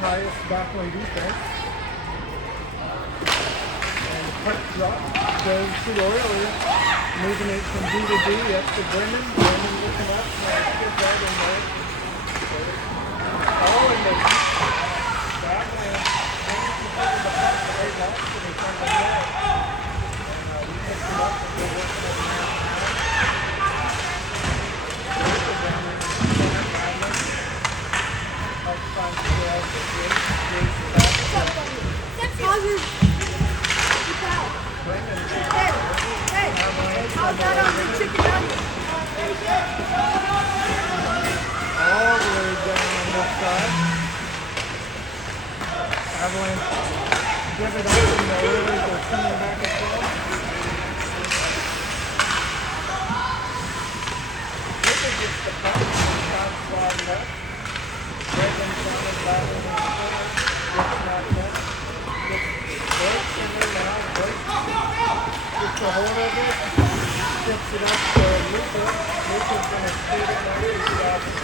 highest backline defense. And the puck drop goes to the Oilers, moving it from D to D up to Brendan. Brendan looking up, good right in there. Oh, and the Avalanche the puck, but they lost it in front of the net. And we picked it up and we're working it now. All the way down on this side. Avalanche give it up in the Oilers are coming back as well. This is just the puck. Shot slide left. Brendan trying to battle in the corner. Gets knocked up. Breaks in there now. Breaks. Gets a hold of it. Tips it up to Luca. Luca's going to skate it now. He's got it.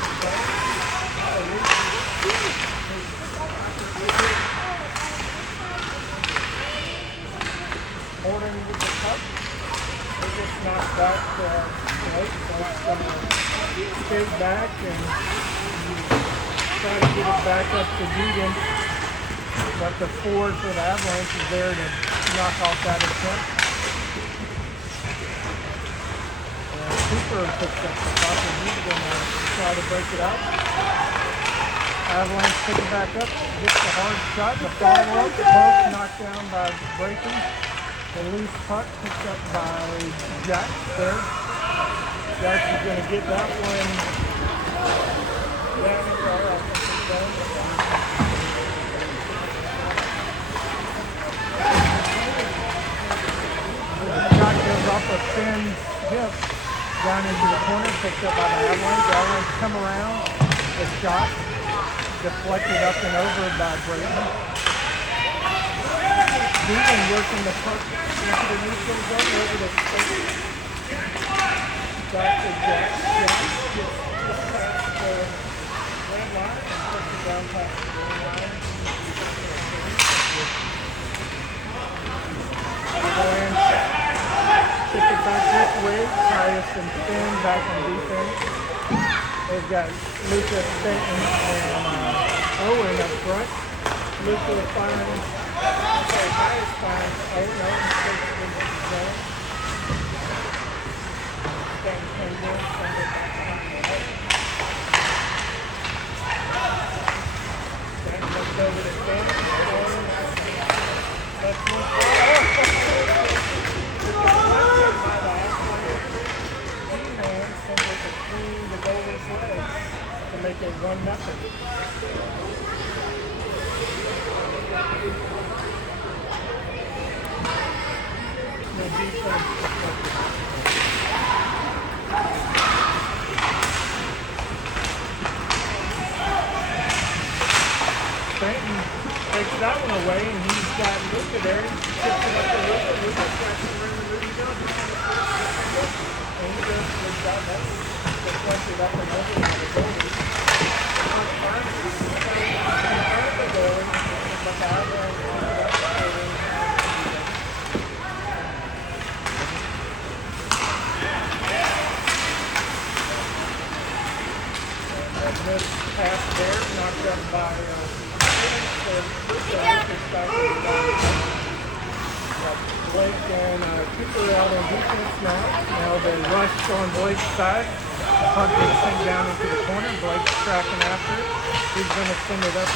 Holding with the puck. They just knocked back right. So it's going to skate back and try to get it back up to Deegan. But the forward for the Avalanche is there to knock off that attempt. Cooper picks up the puck and he's going to try to break it out. Avalanche pick it back up, gets the hard shot, the follow-up, both knocked down by breaking. The loose puck picked up by Jack there. Jack is going to get that one down there, I think it's done. The shot goes off of Finn's hip. Down into the corner, picked up by the Avalanche. The Avalanche come around, the shot deflected up and over by Brayton. Deegan working the puck into the neutral zone over the space. Back to Jack. Jack gets past the red line and puts it down past the green line. Avalanche pick it back this way, Tyus and Finn back in defense. They've got Luca, Stanton, and Owen up front. Luca firing, Tyus firing, no, mistakes in the zone. Stanton comes in, sends it back behind the net. Stanton looks over to Finn, left one, to make it 1-0. No defense. Stanton takes that one away, and he's got Luca there. He tips it up to Luca. Luca tries to bring the Rudy Johnson. And he goes to the shot. That's deflected up and over by the goalie. This pass there, knocked up by Blake and Cooper out on defense now. Now they rush on Blake's side. Puck gets sent down into the corner. Blake's tracking after it. He's going to send it up,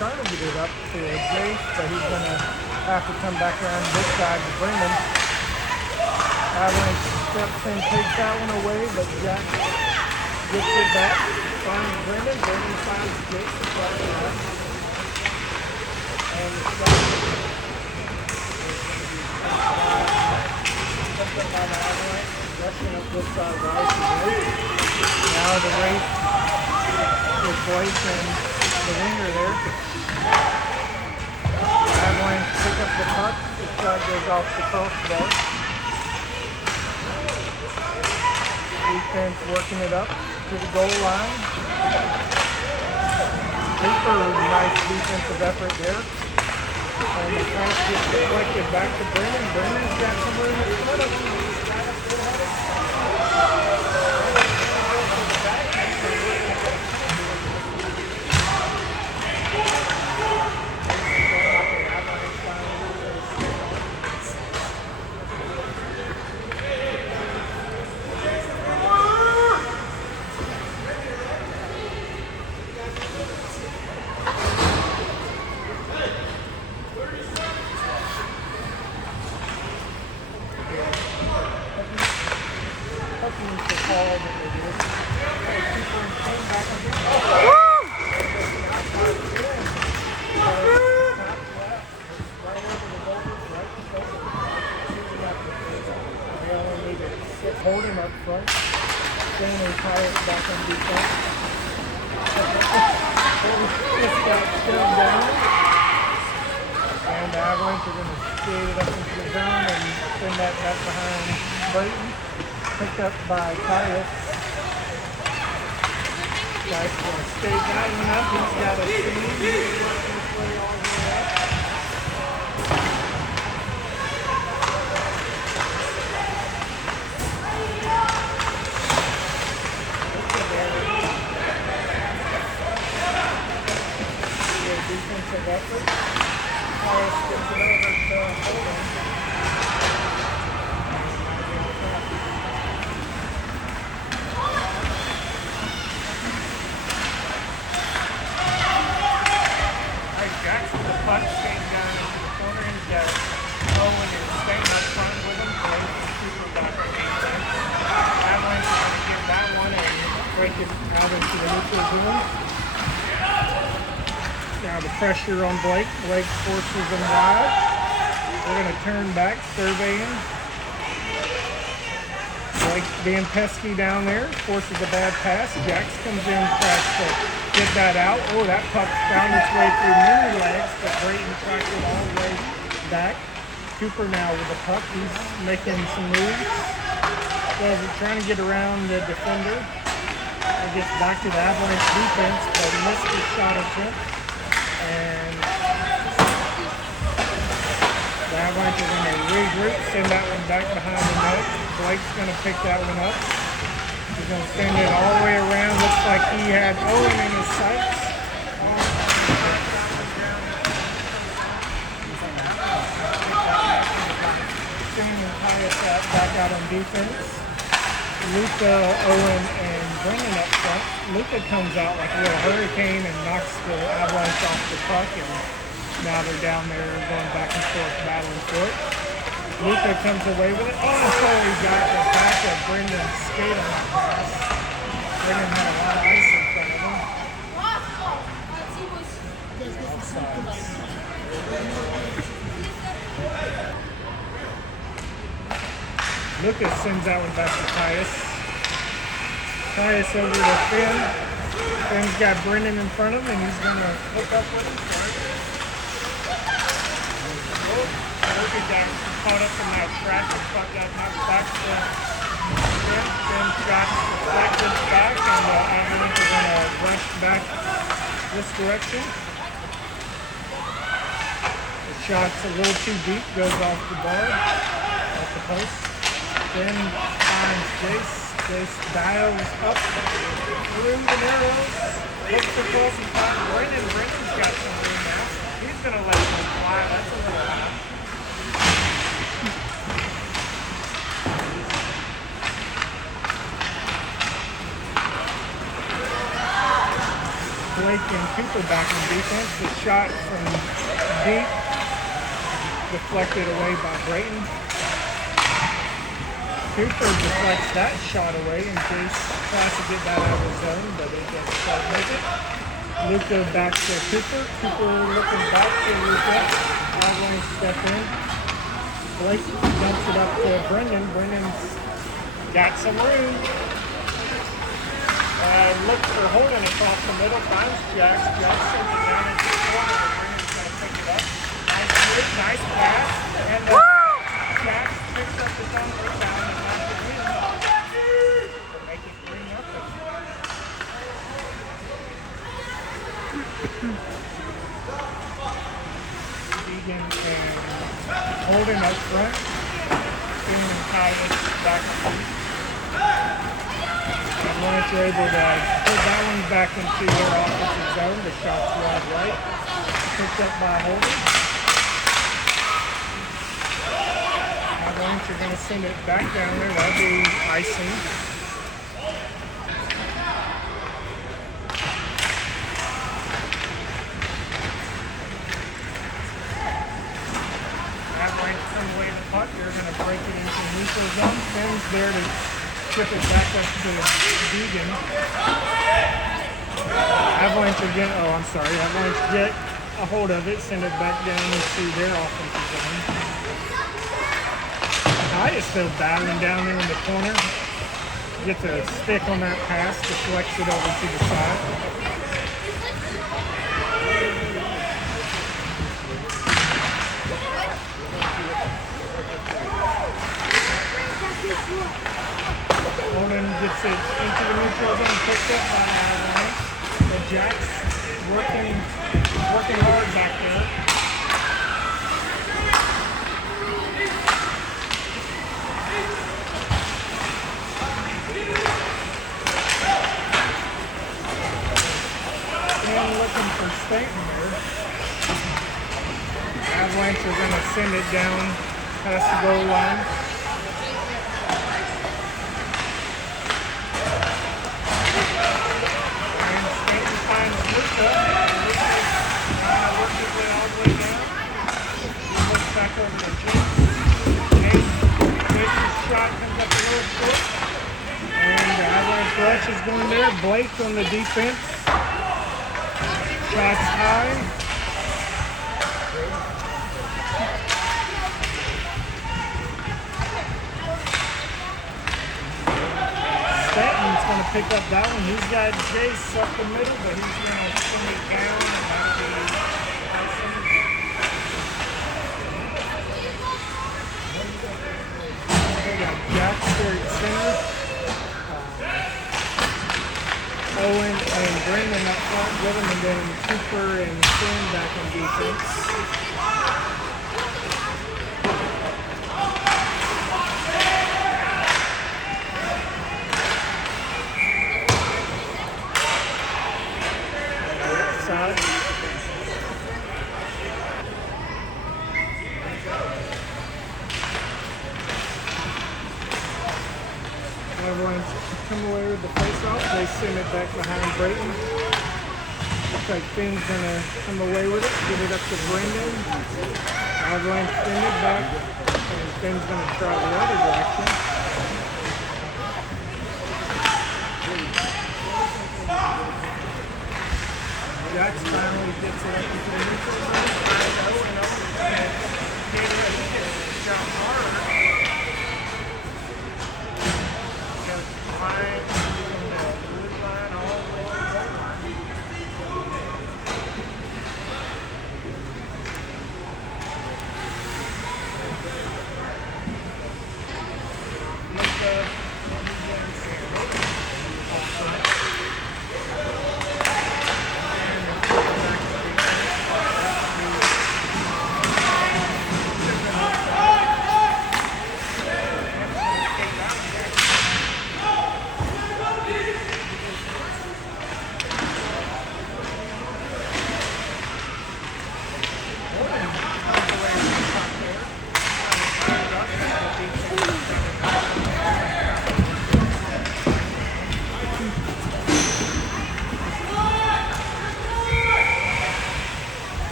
trying to get it up to Jace, but he's going to have to come back around this side to Brendan. Avalanche steps in, takes that one away, but Jack gets it back. Finds Brendan. Brendan finds Jace. And the shot is by the Avalanche. Rushing up this side right. Now the race with Blake and the winger there. Avalanche pick up the puck. The shot goes off the crossbar. Defense working it up to the goal line. super nice defensive effort there. And the pass gets deflected back to Brennan. Brennan's got some room in front of him. Holding up front, staying in Pirates back on defense. Just got still down. And the Avalanche are going to skate it up into the zone and send that back behind Brayton. Picked up by Pirates. Guy's going to skate that one up. He's got a speed. He's working his way all the way up. Defensive effort. Pirates gets it over to Holden. Jackson, the puck skating down into the corner. He's got Owen and staying up front with him. Plays the super back on defense. Avalanche is going to get that one and break it out into the neutral zone. Now the pressure on Blake. Blake forces them wide. They're going to turn back, surveying. Blake being pesky down there, forces a bad pass. Jax comes in, tries to get that out. Oh, that puck found its way through many legs, but Brayton tracked it all the way back. Cooper now with the puck. He's making some moves. So trying to get around the defender. It gets back to the Avalanche defense, but missed his shot attempt. And the Avalanche are going to regroup, send that one back behind the net. Blake's going to pick that one up. He's going to send it all the way around. Looks like he had Owen in his sights. Sending Tyus back out on defense. Luca, Owen, and Brennan up front. Luca comes out like a little hurricane and knocks the Avalanche off the puck, and now they're down there going back and forth, battling for it. Luca comes away with it. Oh, so he got the back of Brendan's skate on that pass. Brendan had a lot of ice in front of him. Offsides. Lucas sends that one back to Tyus. Tyus over to Finn. Finn's got Brendan in front of him, and he's going to hook up with him. Lucas got caught up in that traffic, but got knocked back to Finn. Finn got deflected back, and Avalanche is going to rush back this direction. The shot's a little too deep, goes off the bar, off the post. Then finds Jace. Jace dials up through the narrows. Looks across and finds Brendan. Brendan's got some room now. He's going to let him fly. That's a little high. Blake and Cooper back in defense. The shot from deep deflected away by Brayton. Cooper deflects that shot away and Jace tries to get that out of the zone, but it doesn't quite make it. Luca back to Cooper. Cooper looking back to Luca. Avalanche step in. Blake dumps it up to Brendan. Brendan's got some room. Looks for Holden across the middle. Finds Jax. Jax sends it down into the corner, but Brendan's going to pick it up. Nice move, nice pass. And Jax picks up his own rebound. Egan and Holden up front. Steven and Caius back on deep. Avalanche are able to put that one back into their offensive zone. The shot's wide right. Picked up by Holden. Avalanche are going to send it back down there. That'll be icing. Avalanche come away the puck. They're going to break it into neutral zone. Finn's there to chip it back up to Deegan. Avalanche again. Oh, I'm sorry. Avalanche get a hold of it, send it back down into their offensive zone. I is still battling down there in the corner. Gets a stick on that pass, deflects it over to the side. Holden gets it into the neutral zone, picked up by Avalanche. The Jacks working hard back there. And looking for Stanton there. Avalanche are going to send it down past the goal line. Back over to James. Jason's shot comes up a little short. And the Avalanche rush is going there. Blake on the defense. Shots high. Stanton's going to pick up that one. He's got Jace up the middle, but he's going to send it down. And that'll be Jack there at center. Owen and Brendan up front with him, and then Cooper and Finn back on defense. Side. Avalanche come away with the face-off. They send it back behind Brayton. Looks like Finn's going to come away with it, get it up to Brendan. Avalanche send it back, and Finn's going to try the other direction. Jax finally gets it up into the neutral zone. 5-0, and John Harder.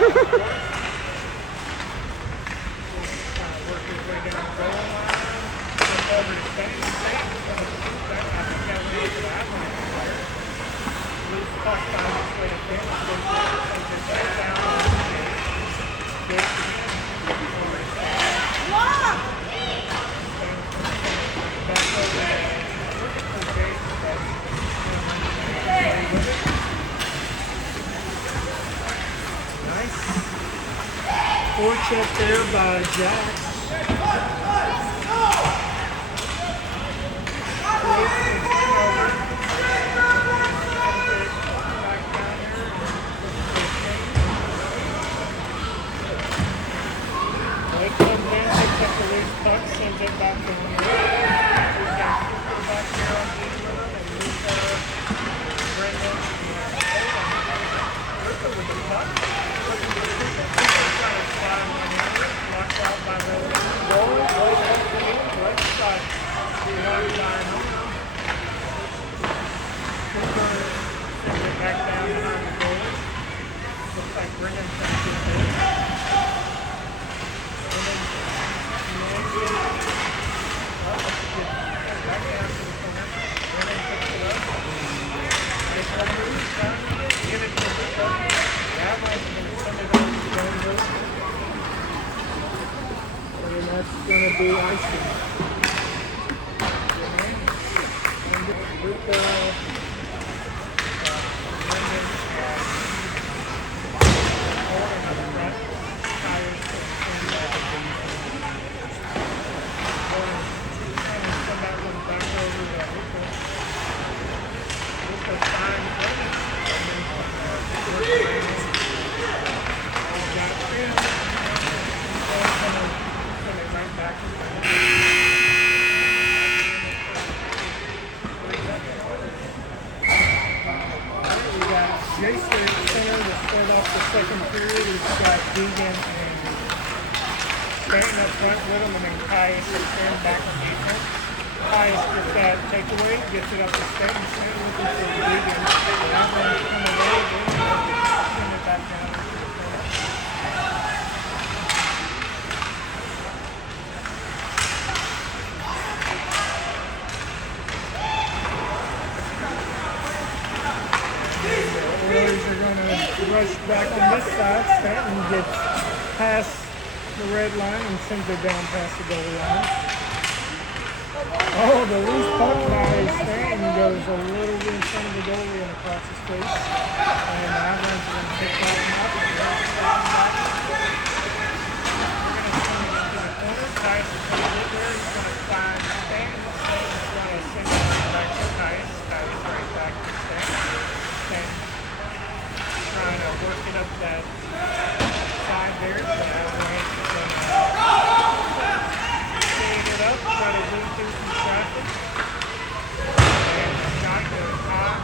Work his way down the goal line. Jump over to State. State's going to shoot that. I think that went over the Avalanche player. Loose puck finds its way to Finn. Sends it back down on the State. Good to him. Over to State. Back over there. Looking for Jason, but with it. Nice. Forecheck there by Jack. It comes in, picks up the loose puck, sends it back to him. We've got Cooper back here on D with him, and Luca, Brendan, Luca with the puck. Cooper trying to slide one in, locked out by the goal. Left side, one line over. Cooper sends it back down behind the goal. Looks like Brendan's going to do this. And that's going to be icing. And Luca, Brendan, and on the front, tires to come back over to Luca. Luca finds Brendan, and then works around. Got Finn, coming right back. We got Jason at center to start off the second period. We've got Deegan and Stanton up front with him, and then Caius and Finn back on defense. Caius gets that takeaway, gets it up to Stanton. Stanton looking for Deegan. Avalanche come away, send it back down. Oilers are going to rush back on this side. Stanton gets past the red line and sends it down past the goal line. Oh, the loose puck by Stanton goes a little bit in front of the goalie and across his face. And the Avalanche are going to pick that one up. We're going to send it into the corner. Tice is going to get there. He's going to find Stanton. Stanton's going to send it back to Tice. Tice right back to Stanton. Stanton trying to work it up that side there. The Avalanche is going to speed it up, try to move through some traffic. And the shot goes high.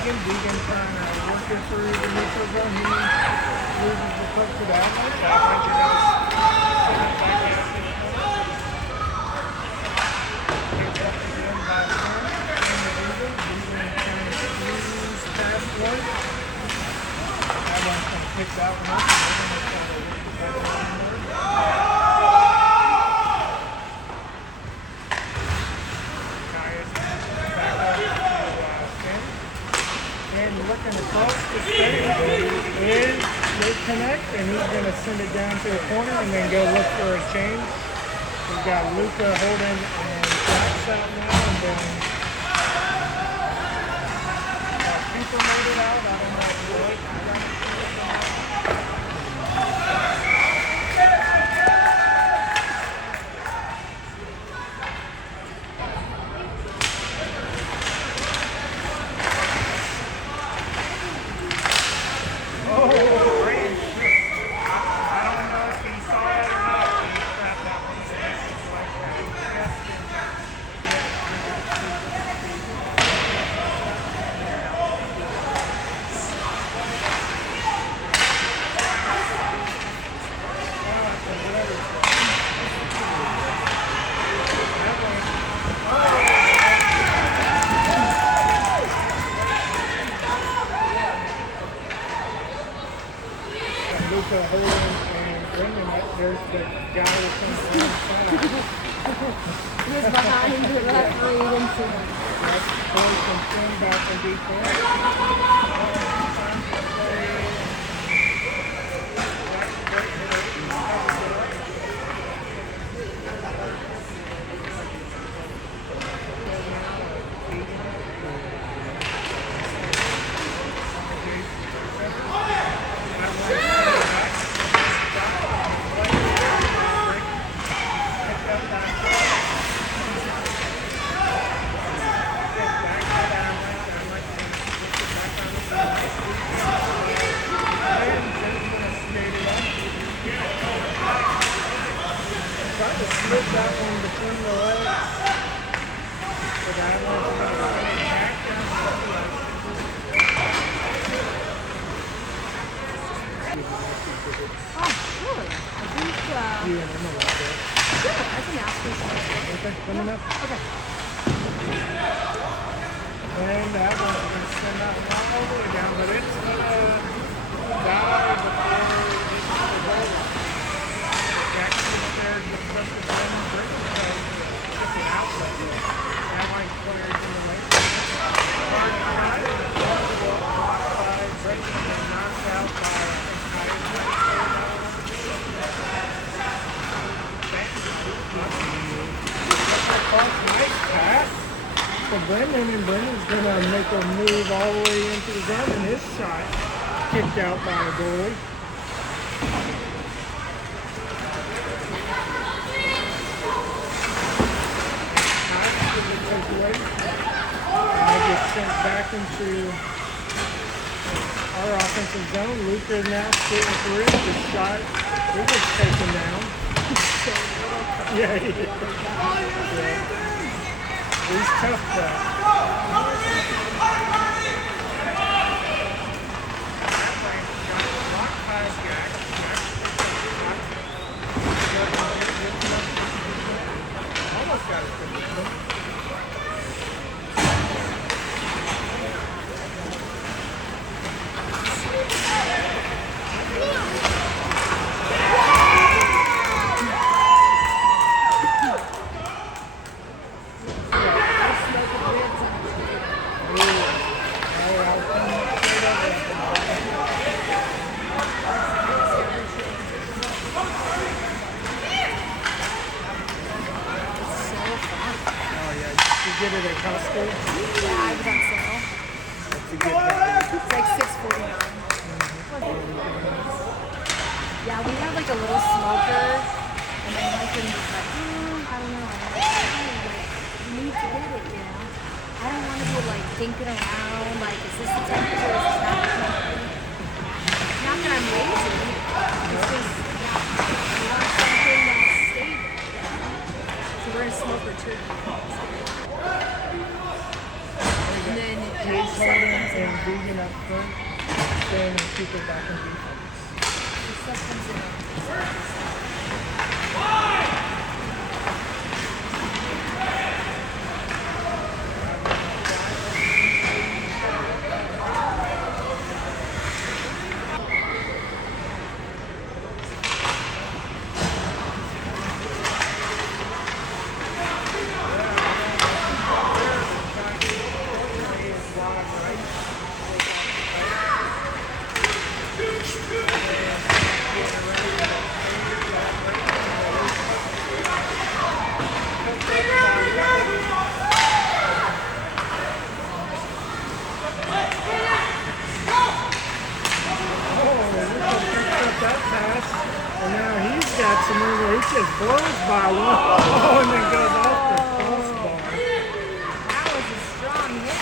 Deegan trying to work it through the neutral zone. He loses the puck to the Avalanche. Avalanche are going to send it back out to the corner. Picked up again by Finn and the Deegan. Deegan trying to squeeze past one. Avalanche going to pick that one up. And they're going to try to work it back out more. Caius back up to Finn. And looking across the state is they connect, and he's going to send it down to the corner and then go look for a change. We've got Luca holding and Jack's out now, and then Cooper made it out. I don't know if Blake got it. was behind the referee and see him. Boy can stand back and defense. Try to slip that one between the legs. So the Avalanche are going to back down to the left. Oh, really? I think, You and Emma will do it. sure, I can ask you something. Okay, coming up. Okay. And that one's going to send that one all the way down, but it's going to die before it hits the goal line. Jack sits there, gets up the rim, brings it home, gets an outlet. Avalanche players in the lane. Hard try, blocked by Brayton and knocked out by nice pass for Brendan, and Brendan's going to make a move all the way into the zone, and his shot kicked out by the goalie. And they get sent back into our offensive zone. Luca now sitting through it. The shot, he gets taken down. Yeah, he did. Yeah. He's tough though. Almost got it. Get it at Costco. Yeah, I was on sale. That's a good value. It's like $6.49. Yeah, we had like a little smoker, and my husband was like, I don't know. I'm like, you need to get it, you know? I don't want to be like thinking around, like, is this the temperature? Is this not the temperature? Not that I'm lazy. It's just, we want something that's stable. So we're in a smoker too. And then Case holding and vegan up front, staying and keep it back in defense. the stuff comes in. And now he's got some room where he just blows by one. Oh, and then goes off the crossbar. That was a strong hit.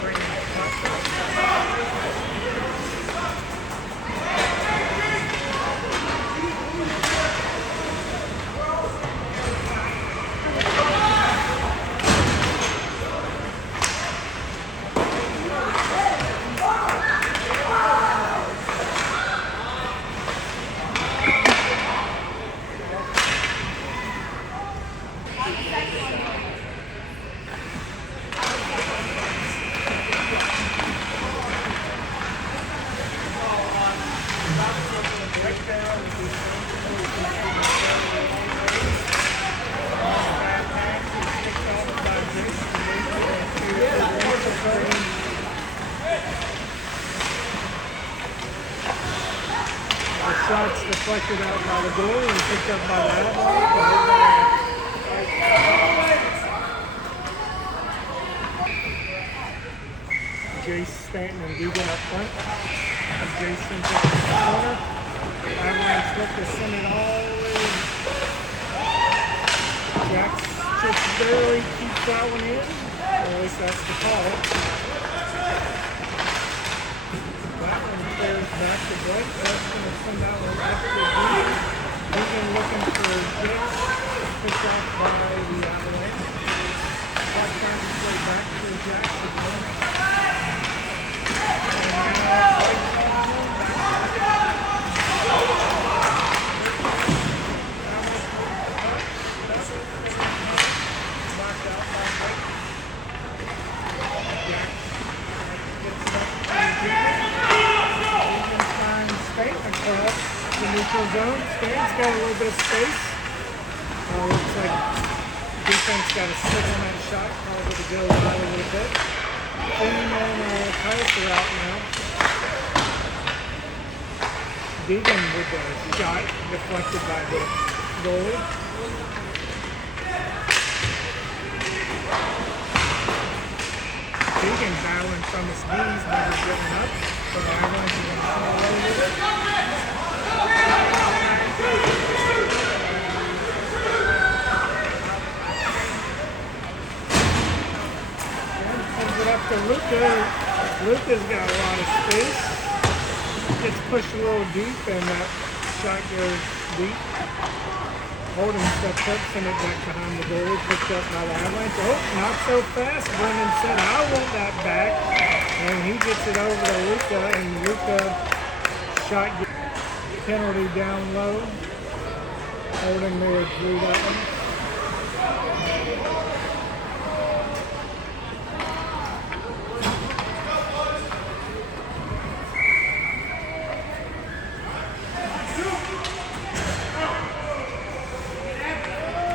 Bring it shots deflected out by the goalie and picked up by the Avalanche. Jace, Stanton, and Deegan up front. Jason up in the corner. Avalanche look to send it all the way. Jax just barely keeps that one in. Or at least that's the call. That one clears back to Blake. That's going to send that one up to Deegan. Deegan looking for Jax. Picked off by the Avalanche. That time to play back to Jax again. Neutral zone. Spain's got a little bit of space. Looks like defense got a sit on that shot, probably to go by a little bit. Finning and Kaiser are out now. Deegan with the shot deflected by the goalie. Deegan battling from his knees, never giving up. So the Avalanche is going to come away with it. Sends it up to Luka. Luka's got a lot of space. Gets pushed a little deep and that shot goes deep. Holden steps up, send it back behind the goalie, picked up by the Avalanche. Oh, not so fast. Brendan said, I want that back. And he gets it over to Luka, and Luka shot penalty down low. Holden may have drew that one.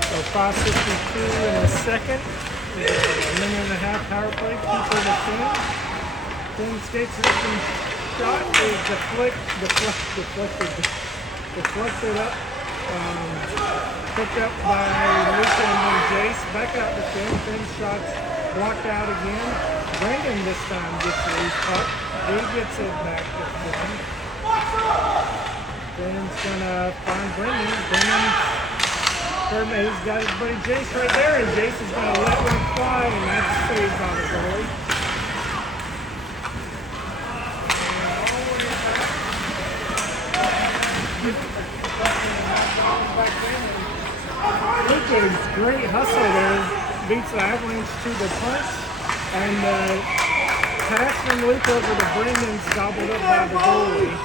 So 5:52 in a second. A minute and a half power play. Keeper to Finn. Finn skates it and shot is deflected up. Picked up by Luka and then Jace. Back out to Finn. Finn's shot's blocked out again. Brandon this time gets the loose puck. He gets it back to Finn. Finn's gonna find Brendan. He's got his buddy Jace right there, and Jace is going to let one fly, and that's saved by the goalie. Luka's great hustle there beats the Avalanche to the punch, and pass from Luka over to Brendan's gobbled up by the goalie.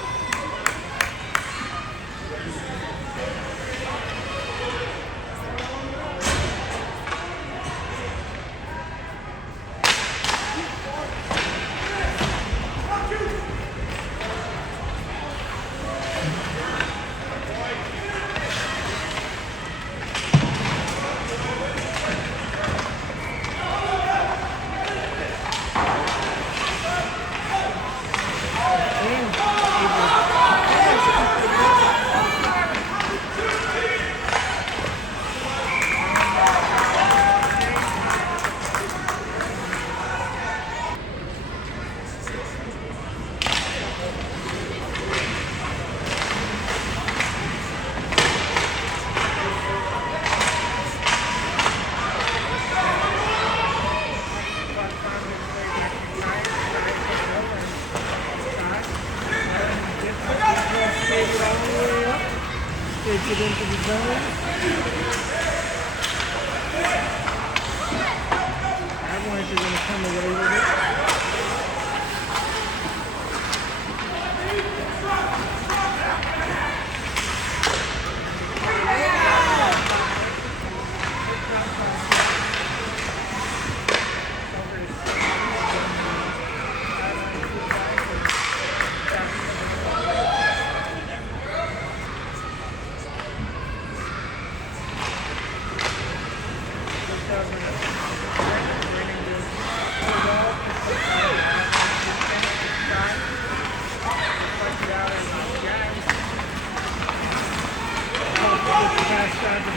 Takes it into the zone. Avalanche are going to come away with it.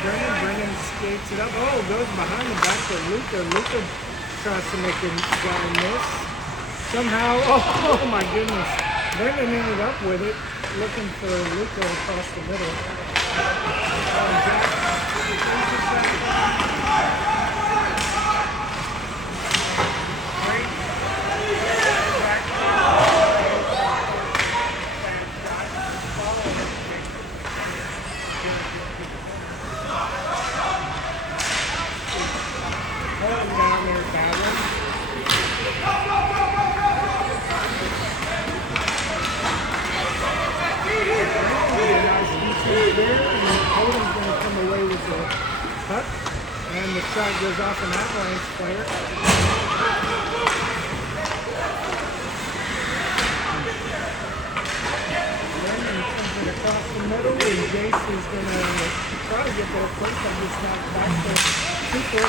Brennan skates it up. Oh, goes behind the back to Luca. Luca tries to make a guy miss. Somehow, oh my goodness. Brennan ended up with it, looking for Luca across the middle. Down there, Avalanche. Nice defense there, and Odom's going to come away with the puck, and the shot goes off an Avalanche player. Brennan comes it across the middle, and Jace is going to try to get there quick, but he's not back to Cooper.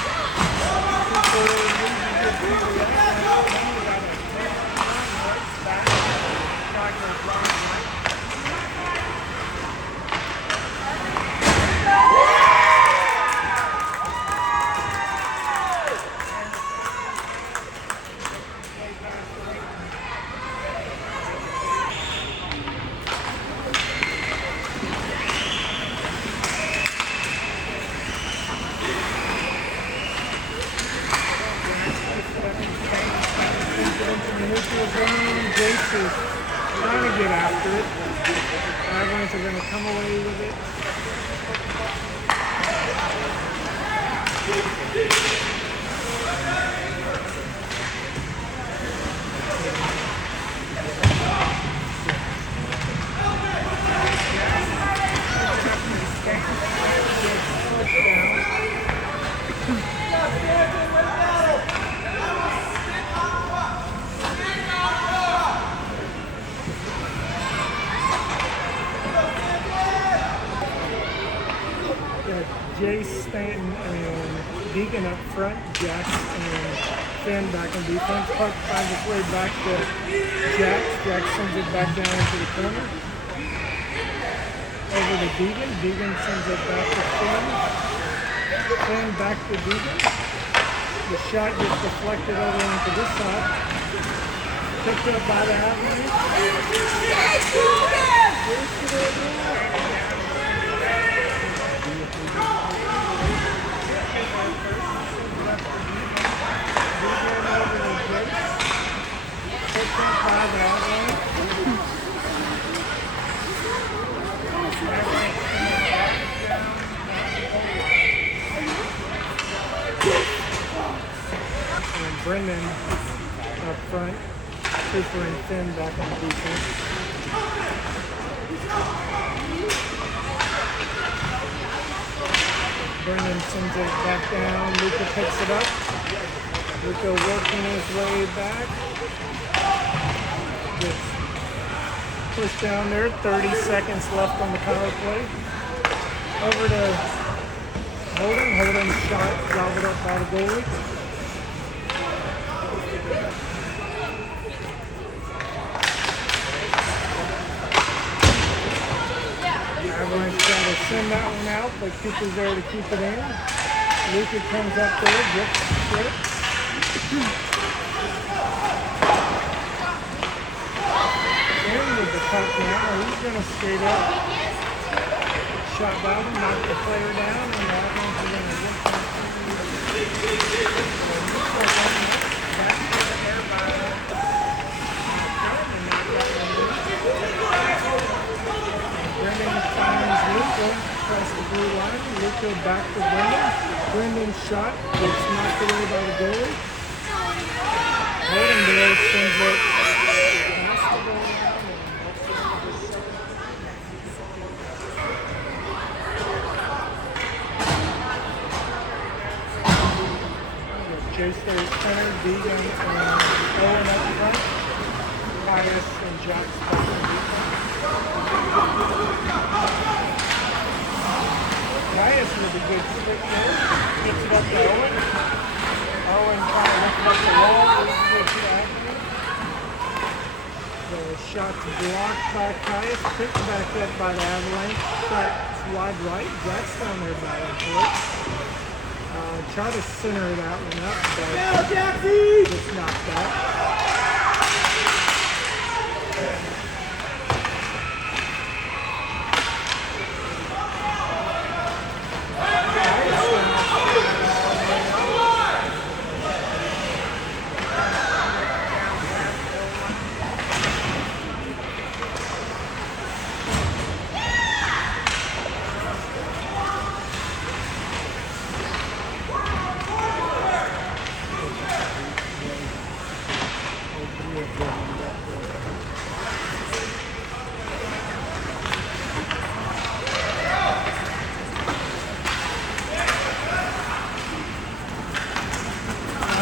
Jace is trying to get after it. Avalanche are going to come away with it. Jace, Stanton, and Deegan up front, Jax and Finn back on defense. Puck finds its way back to Jax. Jax sends it back down into the corner. Over to Deegan. Deegan sends it back to Finn. Finn back to Deegan. The shot gets deflected over into this side. Picked up by the Avalanche. And Brendan up front, Cooper and Finn back on defense. Brendan sends it back down. Luca picks it up. Luca working his way back. Gets pushed down there. 30 seconds left on the power play. Over to Holden. Holden's shot gobbled up by the goalie. Avalanche trying to send that one out, but Cooper's there to keep it in. Luca comes up there, gets it. In with the puck now. He's going to skate up. Shot by him, knocked the player down, and the Avalanche are going to get that. Brendan finds Luca across the blue line. Luca back to Brendan. Brendan's shot gets knocked away by the goalie. Holden there sends it past the goal line. Chase there is center, Deegan and Owen up front. Pius and Jax back on defense. Pius with a good stick there. Gets it up to Owen. Owen trying to lift up the wall. The shot's blocked by Pius. Picked back up by the Avalanche. Shot wide right. Jack's down there batting for it. Try to center that one up, but just knocked that.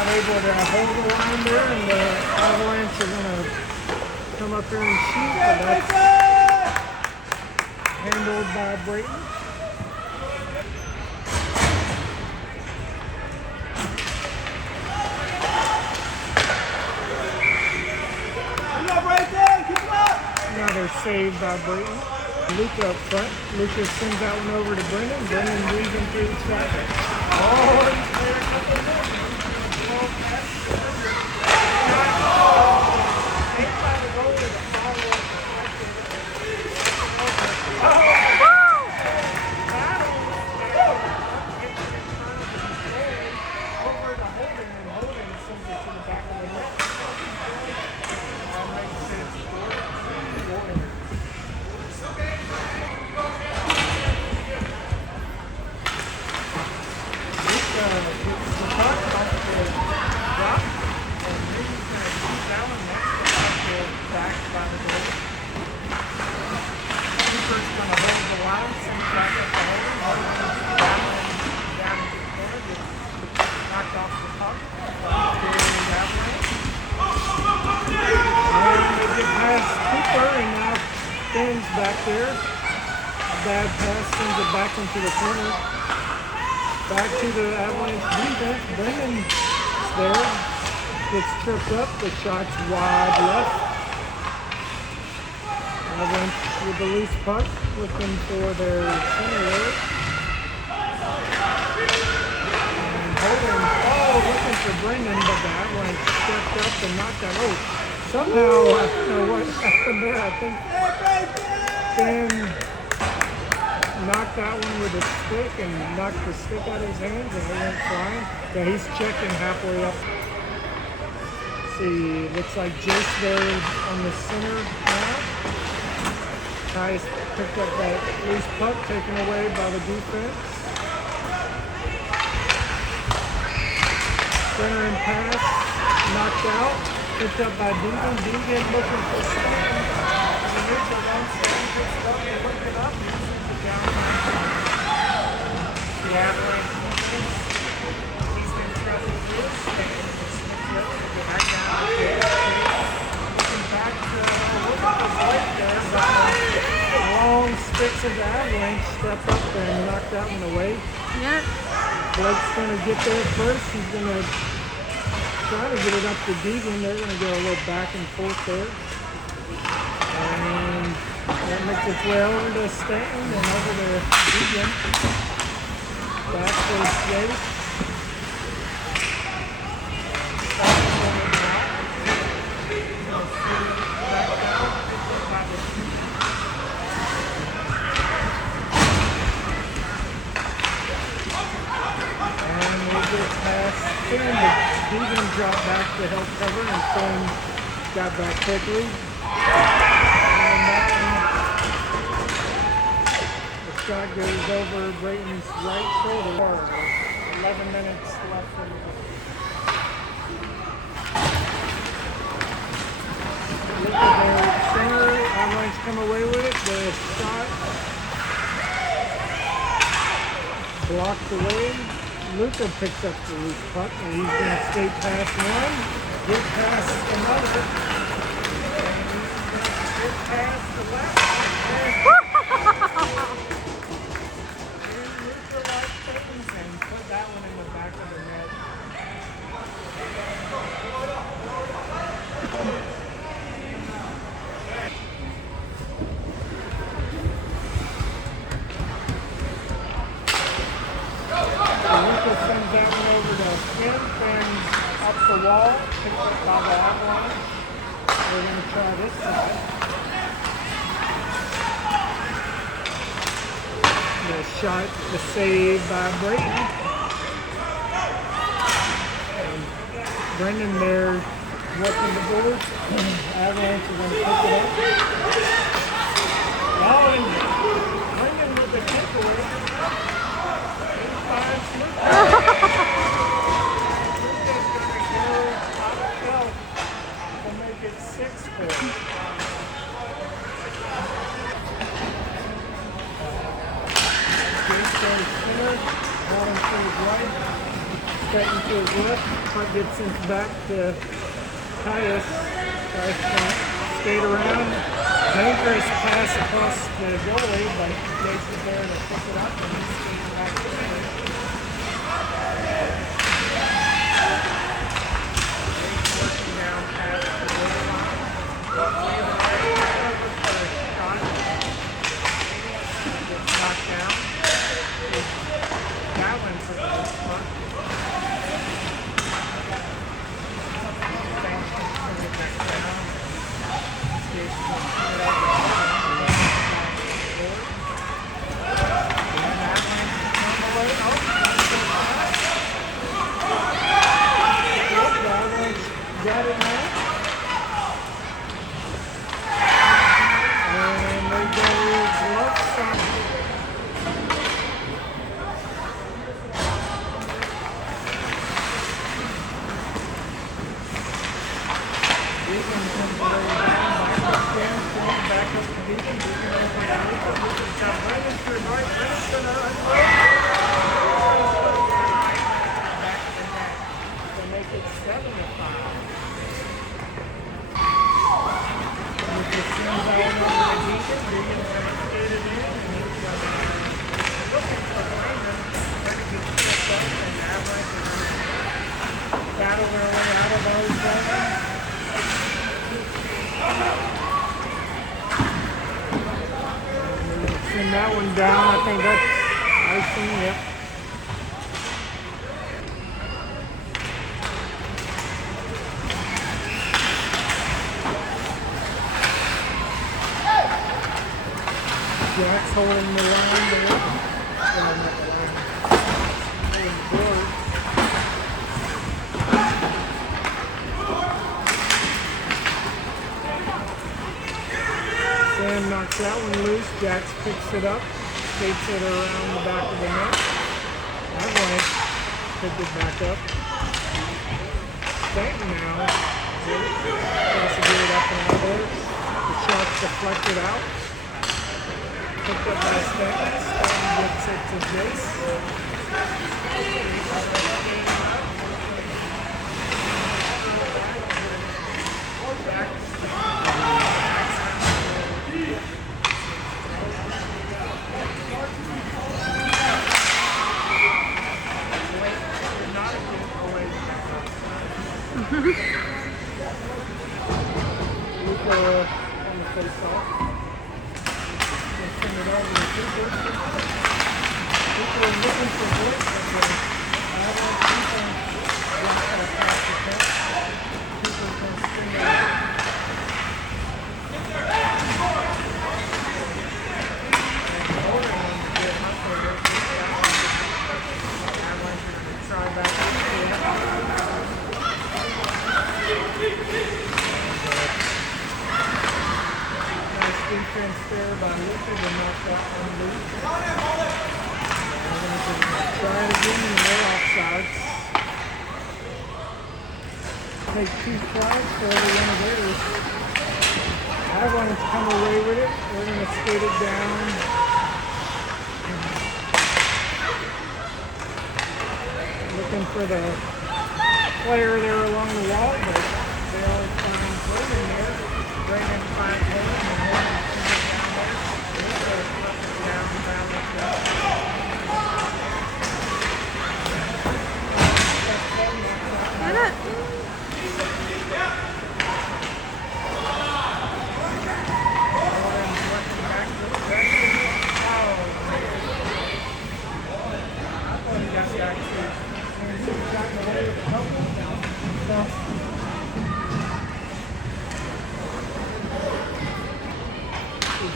Able to hold the line there, and the Avalanche are going to come up here and shoot, but that's handled by Brayton. Now they're saved by Brayton. Luca up front. Luca sends that one over to Brennan. Brennan weaving through the traffic. Oh, he's there a couple more. Back there, bad pass sends it back into the corner. Back to the Avalanche defense. Brennan's there, gets tripped up. The shot's wide left. Avalanche with the loose puck, looking for their center there. And Holden, looking for Brendan, but the Avalanche stepped up and knocked that. Somehow, I don't know what happened there. I think Ben knocked that one with a stick and knocked the stick out of his hands and it went flying. Yeah, he's checking halfway up. See, looks like Jace there on the center now. Ty's picked up that loose puck taken away by the defense. Center and pass, knocked out, picked up by Deegan. Deegan looking for something. The Avalanche defense, he's been trouble with, get back down, looking back to look at his leg there, but long sticks of the Avalanche stepped up there and knocked that one away. Yep. Blake's going to get there first. He's going to try to get it up to Deegan. They're going to go a little back and forth there. And that makes its way over to Stanton and over to Deegan. Back to Jace. And we'll get past Finn, but Deegan dropped back to help cover, and Finn got back quickly. Shot goes over Brayton's right shoulder. 11 minutes left in the game. Look at their center. Avalanche come away with it. The shot blocked away. Luca picks up the loose puck, and he's going to skate past one, get past another, and he's going to get past the left. And put that one in the back of the net. the wall, picked up by the Avalanche. We're going to try this side. The shot, the save by Brayton. And Brendan there working the boards. Avalanche is going to pick it up. Oh, and Brendan with the takeaway. 85 slip. To make it 6-4. Bottom to his right, straighten to his left, punt gets sent back to Caius. Skate around, dangerous pass across the goalie, but Gates is there to pick it up and he's skating back to it. Working down past the goal line. Over for a shot. Gets knocked down. Avalanche for this one. Got it now. And there goes left side. Back up to Deacon. Deacon over to Deacon. Got Brendan to the right. Brendan's going to back to the net to make it 7-5. With the send ball over to Deacon. Deacon's going to skate it in. And he's going to looking for Brendan. Brendan gets picked up and Avalanche is going to battle their way out of those zones. Send that one down. I think that's icing. Yep. Jack's holding the line there. Holding the board. Sam knocks that one loose. Jax picks it up, skates it around the back of the net. Avalanche picked it back up. Stanton now tries to get it up and out of there. The shot's deflected out. Picked up by Stanton. Stanton gets it to Jace. Luca on the face-off. They send it over to Cooper. Cooper looking for Blake, but the Avalanche defense didn't put a pass attempt. Cooper's going to string it out. And Golden on the good hustle there. Avalanche are going to try back into it. Nice defense there by Luca to knock that one loose. We're going to try it again in the offsides. Take 2 flags for every one of theirs. Avalanche come away with it. We're going to skate it down. Looking for the player there along the wall, but they always find Brendan there. Brendan finds him and Horn sends it down there. Down the field. So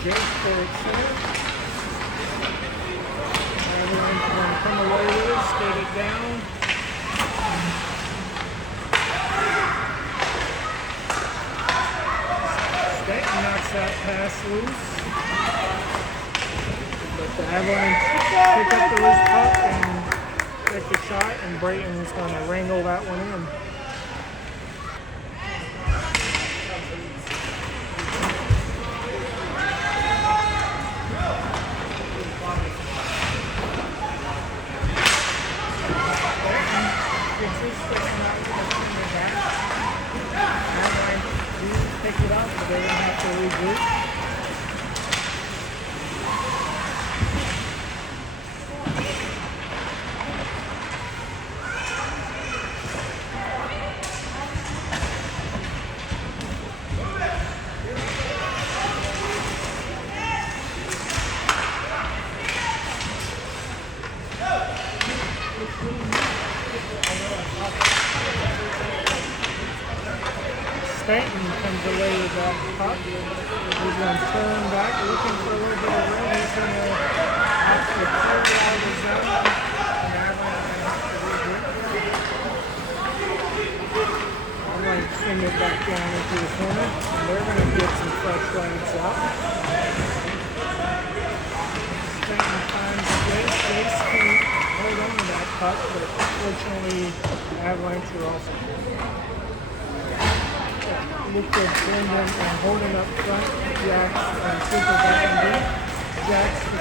Jace for its center. Avalanche going to come away with it, skate it down. Stanton knocks that pass loose. But the Avalanche pick up the loose puck and take the shot, and Brayton's going to wrangle that one in. Pick it up, but they don't have to regroup. Stanton comes away with that puck. He's going to turn back, looking for a little bit of room. He's going to have to clear it out of the zone. And Avalanche going to have to regroup. I'm going to send it back down into the corner, and they're going to get some fresh legs out. Stanton finds Jace. Jace can hold on to that puck, but fortunately, Avalanche are also look at Brendan and holding up front. Jax and Cooper back and deep. Jax to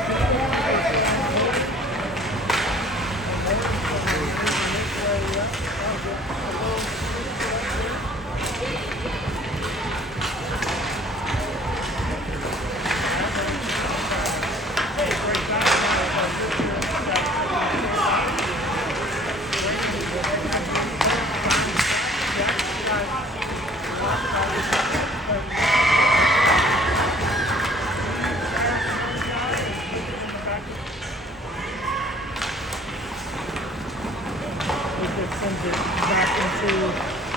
sends it back into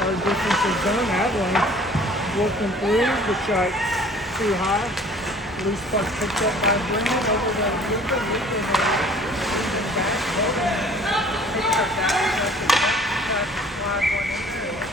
our defensive zone. Avalanche working through. The shot too high. Loose puck picked up by Brennan over the Luka. Luka moving back. Picks up that one. That's the flag one into it.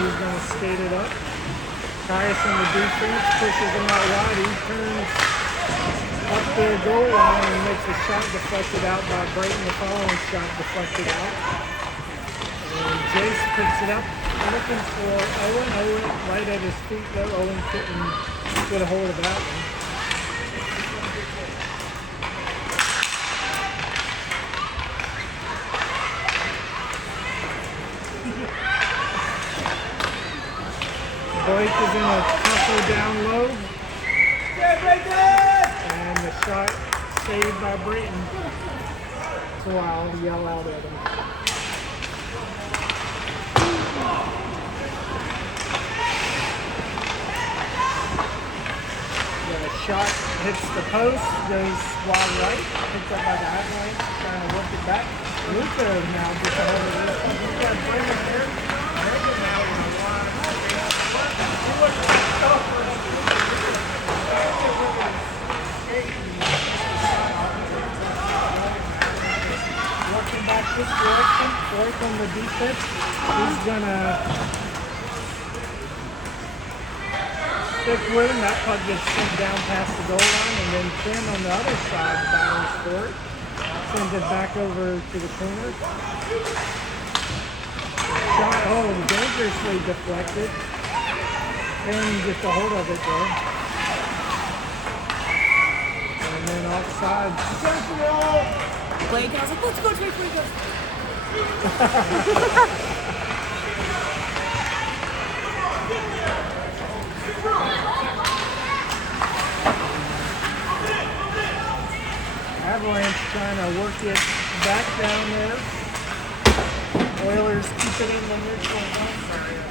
He's going to skate it up. Tyus on the defense pushes him out wide. He turns up their goal line and makes a shot deflected out by Brayton. The following shot deflected out. And Jace picks it up, looking for Owen. Owen right at his feet though. Owen couldn't get a hold of that one. Blake is in a tackle down low. And the shot saved by Brayton. So I'll yell out at him. The shot hits the post, goes wide right, picked up by the Avalanche, trying to work it back. Luka now gets a hold of this. He's got Brayton here. Brayton now in the line. Working back this direction, Blake on the defense. He's gonna stick with him. That puck gets sent down past the goal line, and then Finn on the other side battles for it. Sends it back over to the corner. Shot, dangerously deflected. Finn gets a hold of it though. And then offside. Blake, I was like, let's go, Blake, go. Avalanche trying to work it back down there. Oilers keep it in the neutral zone area.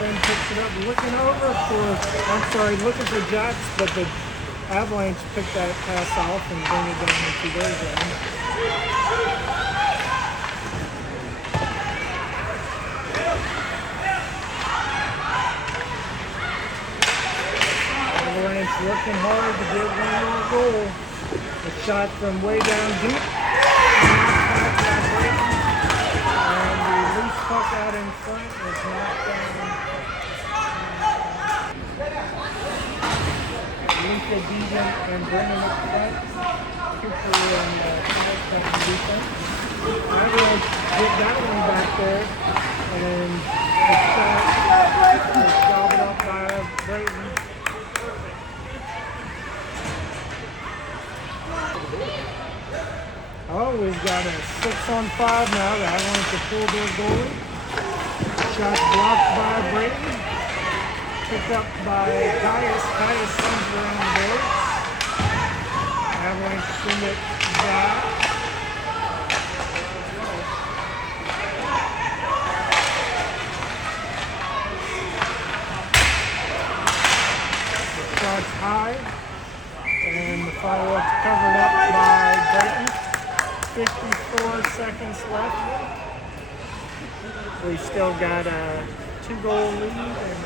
Then picks it up, looking over for, I'm sorry, looking for Jacks, but the Avalanche picked that pass off and bring it down into their zone. Avalanche working hard to get one more goal. A shot from way down deep. And the loose puck out in front is knocked down. Lisa Deegan and Brennan up front. Cooper and Kyle defense. Avalanche get that one back there. And the shot is gobbled up by Brayton. Oh, we've got a 6-on-5 now. The Avalanche have pulled their goalie. Shot blocked by Brayton. Picked up by Caius. Caius sends it around the boards. Avalanche send it back. The shot's high. And the follow-up's covered up by Brayton. 54 seconds left. We still got a 2-goal lead.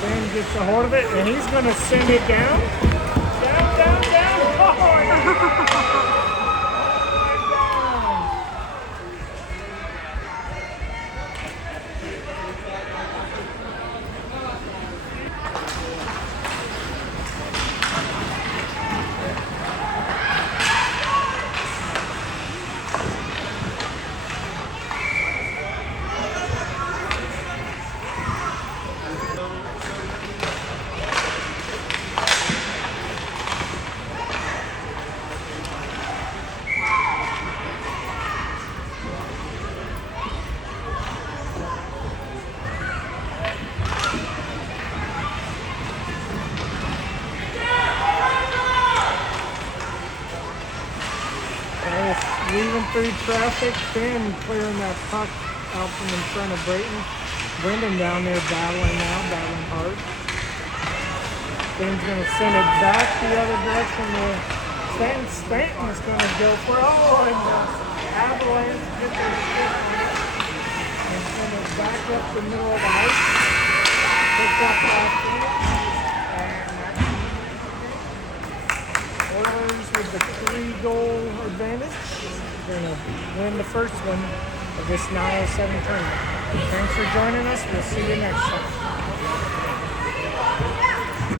Ben gets a hold of it, and he's going to send it down. Down, down, down. Oh, weaving through traffic, Finn clearing that puck out from in front of Brayton. Brendan down there battling now, battling hard. Finn's going to send it back the other direction to Stanton. Stanton's going to go for it. Oh, and the Avalanche get their shit and send it back up the middle of the ice. Picked up last minute. Oilers with the 3-goal advantage. They're going to win the first one of this 907 tournament. Thanks for joining us. We'll see you next time.